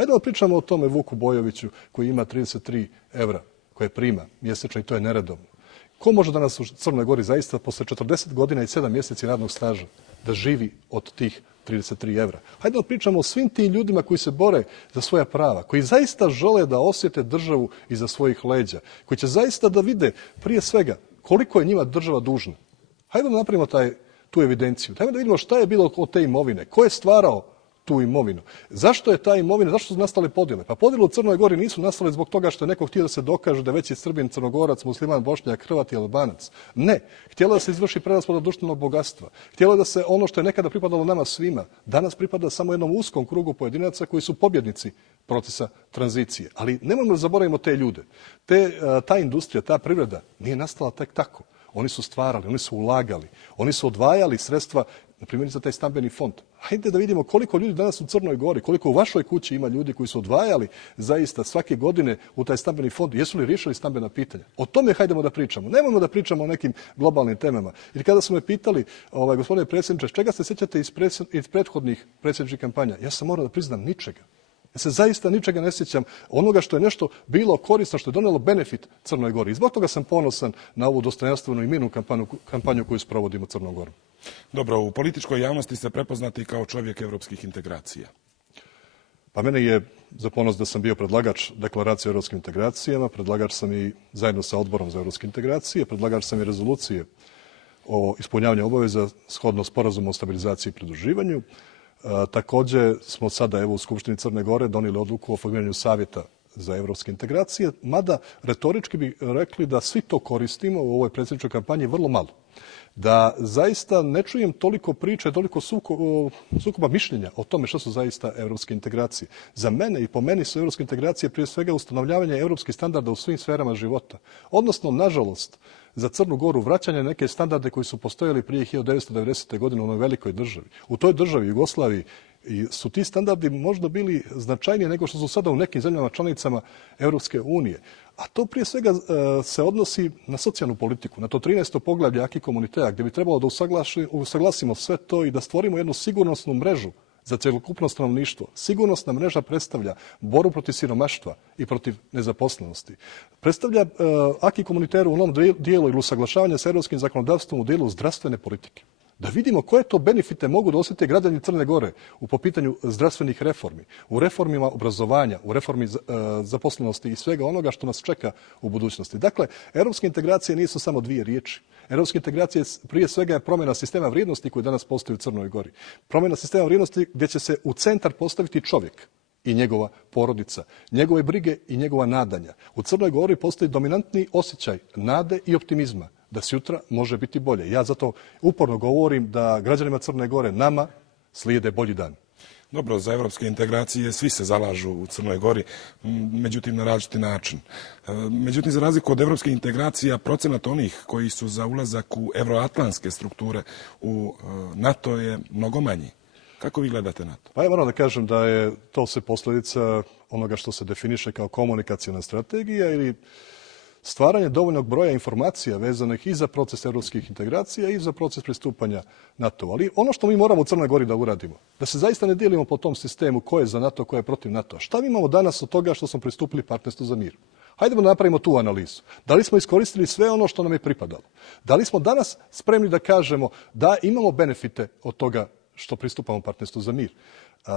Hajde da pričamo o tome Vuku Bojoviću koji ima 33 evra koje prima mjesečno i to je neredovno. Ko može danas u Crnoj Gori zaista posle 40 godina i 7 mjeseci radnog staža da živi od tih 33 evra? Hajde da pričamo o svim tim ljudima koji se bore za svoja prava, koji zaista žele da osjete državu iza svojih leđa, koji će zaista da vide prije svega koliko je njima država dužna. Hajde da napravimo tu evidenciju. Hajde da vidimo šta je bilo od te imovine, ko je stvarao tu imovinu. Zašto je ta imovina, zašto su nastale podjele? Pa podjele u Crnoj Gori nisu nastale zbog toga što je neko htio da se dokaže da je veći Srbin, Crnogorac, Musliman, Bošnjak, Hrvat i Albanac. Ne. Htjelo da se izvrši preraspodjela društvenog bogatstva. Htjelo da se ono što je nekada pripadalo nama svima, danas pripada samo jednom uskom krugu pojedinaca koji su pobjednici procesa tranzicije. Ali nemojmo da zaboravimo te ljude. Ta industrija, ta privreda nije nastala tek tako. Oni su stvarali, oni su ulagali, oni su odvajali sredstva, na primjer za taj stambeni fond. Hajde da vidimo koliko ljudi danas u Crnoj Gori, koliko u vašoj kući ima ljudi koji su odvajali zaista svake godine u taj stambeni fond. Jesu li riješili stambena pitanja? O tome hajdemo da pričamo. Nemojmo da pričamo o nekim globalnim temama. Jer kada su me pitali, gospodine predsjedniče, čega se sjećate iz prethodnih predsjedničkih kampanja? Ja sam morao da priznam ničega. Ja se zaista ničega ne sjećam onoga što je nešto bilo korisno, što je donelo benefit Crnoj Gori. I zbog toga sam ponosan na ovu dostojanstvenu i mirnu kampanju koju sprovodimo u Crnoj Gori. Dobro, u političkoj javnosti ste prepoznati kao čovjek evropskih integracija. Pa mene je za ponos da sam bio predlagač deklaracije o evropskim integracijama, predlagač sam i zajedno sa Odborom za evropske integracije, predlagač sam i rezolucije o ispunjavanju obaveza shodno sporazumu o stabilizaciji i pridruživanju. Također smo sada u Skupštini Crne Gore donijeli odluku o formiranju savjeta za evropske integracije, mada retorički bi rekli da svi to koristimo u ovoj predsjedničkoj kampanji vrlo malo. Da zaista ne čujem toliko priče, toliko sukoba mišljenja o tome što su zaista evropske integracije. Za mene i po meni su evropske integracije prije svega ustanovljavanje evropskih standarda u svim sferama života. Odnosno, nažalost, za Crnu Goru vraćanje neke standarde koji su postojali prije 1990. godine u onoj velikoj državi. U toj državi, Jugoslaviji, su ti standardi možda bili značajniji nego što su sada u nekim zemljama članicama Europske unije. A to prije svega se odnosi na socijalnu politiku, na to 13. poglavlje Acquis Communautaire, gdje bi trebalo da usaglasimo sve to i da stvorimo jednu sigurnosnu mrežu za cjelokupno stanovništvo. Sigurnosna mreža predstavlja borbu protiv siromaštva i protiv nezaposlenosti. Predstavlja Acquis Communautaire u onom dijelu ili usaglašavanja sa europskim zakonodavstvom u dijelu zdravstvene politike. Da vidimo koje to benefite mogu da osjete građani Crne Gore po pitanju zdravstvenih reformi, u reformima obrazovanja, u reformi zaposlenosti i svega onoga što nas čeka u budućnosti. Dakle, europske integracije nisu samo dvije riječi. Europske integracije prije svega je promjena sistema vrijednosti koji danas postoji u Crnoj Gori. Promjena sistema vrijednosti gdje će se u centar postaviti čovjek i njegova porodica, njegove brige i njegova nadanja. U Crnoj Gori postoji dominantni osjećaj nade i optimizma da sutra može biti bolje. Ja zato uporno govorim da građanima Crne Gore, nama, slijede bolji dan. Dobro, za evropske integracije svi se zalažu u Crnoj Gori, međutim na različiti način. Međutim, za razliku od evropskih integracija, procenat onih koji su za ulazak u evroatlantske strukture u NATO je mnogo manji. Kako vi gledate na to? Pa ja moram da kažem da je to sve posljedica onoga što se definiše kao komunikacijna strategija ili stvaranje dovoljnog broja informacija vezanih i za proces evropskih integracija i za proces pristupanja NATO. Ali ono što mi moramo u Crnoj Gori da uradimo, da se zaista ne dijelimo po tom sistemu ko je za NATO, ko je protiv NATO. Šta mi imamo danas od toga što smo pristupili partnerstvu za mir? Hajdemo da napravimo tu analizu. Da li smo iskoristili sve ono što nam je pripadalo? Da li smo danas spremni da kažemo da imamo benefite od toga što pristupamo partnerstvu za mir?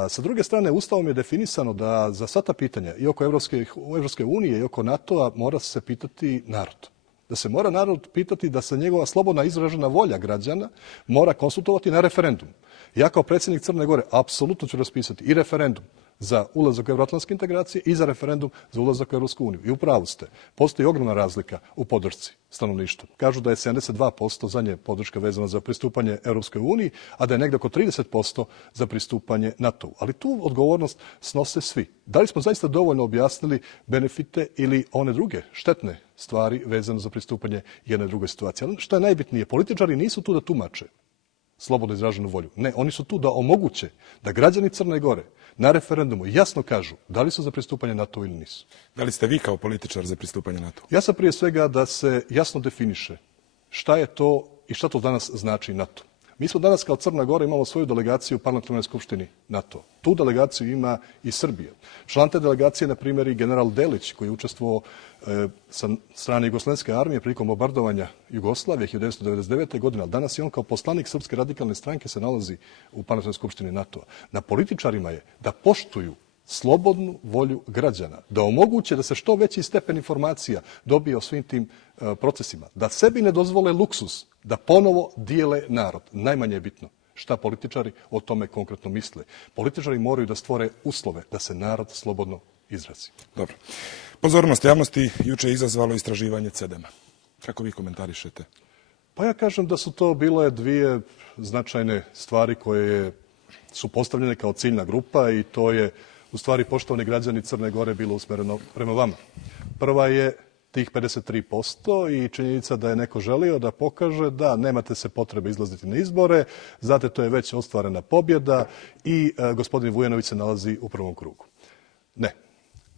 Sa druge strane, Ustavom je definisano da za sva ta pitanja i oko Evropske unije i oko NATO-a mora se pitati narod. Da se mora narod pitati da se njegova slobodna izražena volja građana mora konsultovati na referendum. Ja kao predsjednik Crne Gore apsolutno ću raspisati i referendum za ulazak u evroatlantske integracije i za referendum za ulazak u Evropsku uniju. I u pravu ste. Postoji ogromna razlika u podršci stanovništva. Kažu da je 72% zadnje podrška vezana za pristupanje Evropskoj uniji, a da je negdje oko 30% za pristupanje NATO-u. Ali tu odgovornost snose svi. Da li smo zaista dovoljno objasnili benefite ili one druge štetne stvari vezane za pristupanje jedne druge situacije? Ali što je najbitnije, političari nisu tu da tumače slobodno izraženu volju. Ne, oni su tu da omoguće da građani Crne Gore na referendumu jasno kažu da li su za pristupanje NATO ili nisu. Da li ste vi kao političar za pristupanje NATO? Ja sam prije svega da se jasno definiše šta je to i šta to danas znači NATO. Mi smo danas kao Crna Gora imamo svoju delegaciju u Parlamentarnoj skupštini NATO. Tu delegaciju ima i Srbija. Član te delegacije, na primjer, i general Delić, koji je učestvovao sa strane Jugoslovenske armije prilikom bombardovanja Jugoslavije 1999. godine, ali danas je on kao poslanik Srpske radikalne stranke se nalazi u Parlamentarnoj skupštini NATO-a. Na političarima je da poštuju slobodnu volju građana, da omoguće da se što veći stepen informacija dobije o svim tim procesima, da sebi ne dozvole luksus, da ponovo dijele narod. Najmanje je bitno šta političari o tome konkretno misle. Političari moraju da stvore uslove da se narod slobodno izrazi. Dobro. Pozornost javnosti juče je izazvalo istraživanje CEDEM-a. Kako vi komentarišete? Pa ja kažem da su to bile dvije značajne stvari koje su postavljene kao ciljna grupa i to je u stvari, poštovani građani Crne Gore, bilo usmereno prema vama. Prva je tih 53% i činjenica da je neko želio da pokaže da nemate se potrebe izlaziti na izbore, znate, to je već ostvarena pobjeda i gospodin Vujanović se nalazi u prvom krugu. Ne.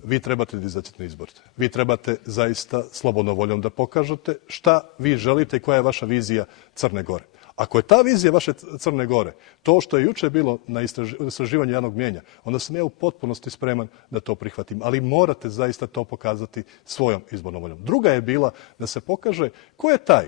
Vi trebate da izađete na izbore. Vi trebate zaista slobodnom voljom da pokažete šta vi želite i koja je vaša vizija Crne Gore. Ako je ta vizija vaše Crne Gore to što je juče bilo na istraživanju javnog mnijenja, onda sam ja u potpunosti spreman da to prihvatim. Ali morate zaista to pokazati svojom izbornom voljom. Druga je bila da se pokaže ko je taj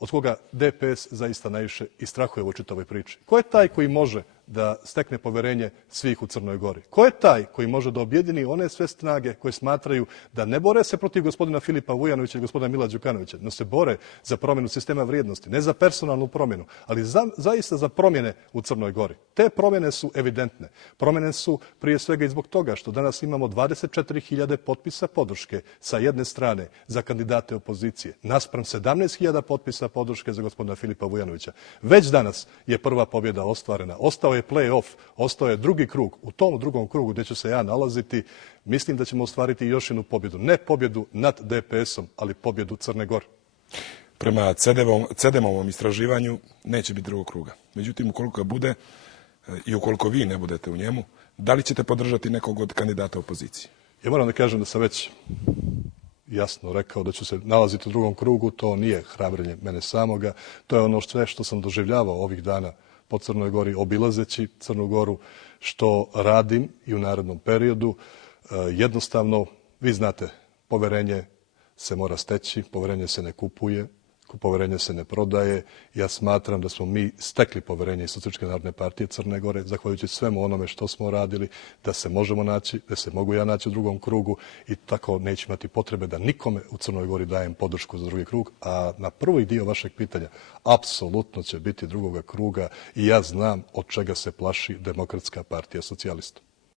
od koga DPS zaista najviše i strahuje u čitavoj priči. Ko je taj koji može da stekne poverenje svih u Crnoj Gori? Ko je taj koji može da objedini one sve snage koje smatraju da ne bore se protiv gospodina Filipa Vujanovića i gospodina Mila Đukanovića, no se bore za promjenu sistema vrijednosti, ne za personalnu promjenu, ali zaista za promjene u Crnoj Gori. Te promjene su evidentne. Promjene su prije svega i zbog toga što danas imamo 24.000 potpisa podrške sa jedne strane za kandidate opozicije, naspram 17.000 potpisa podrške za gospodina Filipa Vujanovića. Već danas je prva pobjeda ostvarena. Ostao je play-off, ostao je drugi krug. U tom drugom krugu gdje ću se ja nalaziti, mislim da ćemo ostvariti još jednu pobjedu. Ne pobjedu nad DPS-om, ali pobjedu Crne Gore. Prema CEDEM-ovom istraživanju neće biti drugog kruga. Međutim, ukoliko ga bude i ukoliko vi ne budete u njemu, da li ćete podržati nekog od kandidata opozicije? Ja moram da kažem da sam već jasno rekao da ću se nalaziti u drugom krugu. To nije hrabrenje mene samoga. To je ono sve što sam doživljavao ovih dana po Crnoj Gori, obilazeći Crnu Goru, što radim i u narednom periodu. Jednostavno, vi znate, poverenje se mora steći, poverenje se ne kupuje, poverenje se ne prodaje. Ja smatram da smo mi stekli poverenje iz Socijalističke narodne partije Crne Gore, zahvaljujući svemu onome što smo radili, da se možemo naći, da se mogu ja naći u drugom krugu i tako neću imati potrebe da nikome u Crnoj Gori dajem podršku za drugi krug. A na prvi dio vašeg pitanja, apsolutno će biti drugoga kruga i ja znam od čega se plaši Demokratska partija socijalista.